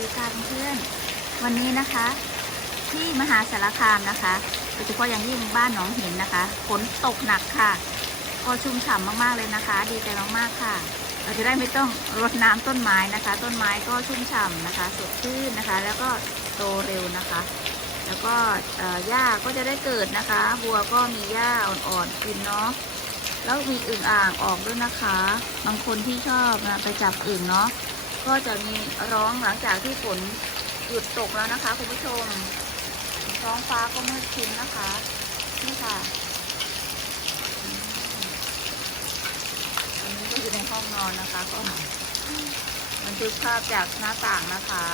ดีค่ะเพื่อนๆวันนี้นะคะ ที่มหาสารคามนะคะโดยเฉพาะอย่างยิ่งบ้านหนองหินนะคะฝนตกหนักค่ะ ก็ชุ่มฉ่ำมากๆเลยนะคะ ดีใจมากๆค่ะ เราจะได้ไม่ต้องรดน้ำต้นไม้นะคะ ต้นไม้ก็ชุ่มฉ่ำนะคะ สดชื่นนะคะ แล้วก็โตเร็วนะคะ แล้วก็อ่อหญ้าก็จะได้เกิดนะคะ บัวก็มีหญ้าอ่อนๆกินเนาะแล้วมีอึ่งอ่างออกด้วยนะคะ บางคนที่ชอบนะไปจับอึ่งเนาะ ก็จะมีร้องหลังจากที่ฝนหยุดตกแล้วนะคะ คุณผู้ชมท้องฟ้าก็มืดครึ้มนะคะ นี่ค่ะอันนี้ก็อยู่ในห้องนอนนะคะ ก็บันทึกภาพจากหน้าต่างนะคะ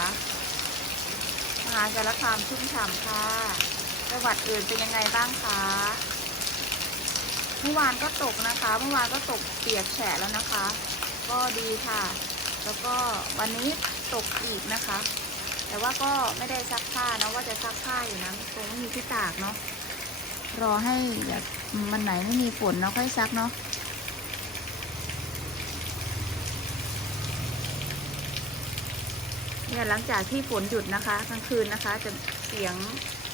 มหาสารคามชุ่มฉ่ำค่ะจังหวัดอื่นเป็นยังไงบ้างคะเมื่อวานก็ตกนะคะ เมื่อวานก็ตกเปียกแฉะแล้วนะคะ ก็ดีค่ะ แล้วก็วันนี้ตกอีกนะคะ แต่ว่าก็ไม่ได้ซักผ้านะว่าจะซักผ้าอยู่นะคงไม่มีที่ตากเนาะรอให้แบบมันไหนไม่มีฝนเนาะค่อยซักเนาะเนี่ยหลังจากที่ฝนหยุดนะคะกลางคืนนะคะ จะเสียง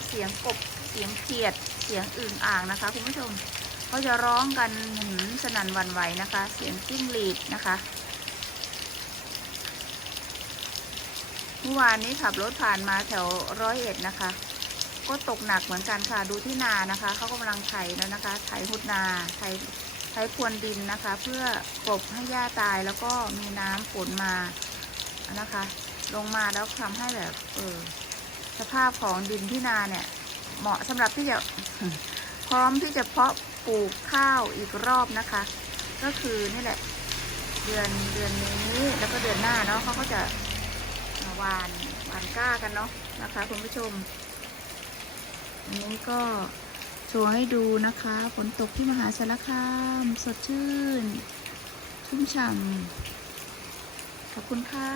เสียงกบเสียงเขียด เสียงอึ่งอ่างนะคะคุณผู้ชมก็จะร้องกันหืมสนั่นวันไหวนะคะ เสียงจิ้งหรีดนะคะ เมื่อวานนี้ขับรถผ่านมาแถวร้อยเอ็ดนะคะ ก็ตกหนักเหมือนกันค่ะดูที่นานะคะเขากำลังไถแล้วนะคะไถหุดนาไถไถพรวนดินนะคะ เพื่อกบให้หญ้าตายแล้วก็มีน้ำฝนมานะคะ ลงมาแล้วทำให้แบบเออสภาพของดินที่นาเนี่ย เหมาะสำหรับที่จะพร้อมที่จะเพาะปลูกข้าวอีกรอบนะคะ ก็คือนี่แหละ เดือนเดือนนี้แล้วก็เดือนหน้าเนาะเขาก็จะ หวานหวานก้ากันเนาะนะคะคุณผู้ชม อันนี้ก็โชว์ให้ดูนะคะฝนตกที่มหาสารคาม สดชื่น ชุ่มฉ่ำขอบคุณค่ะ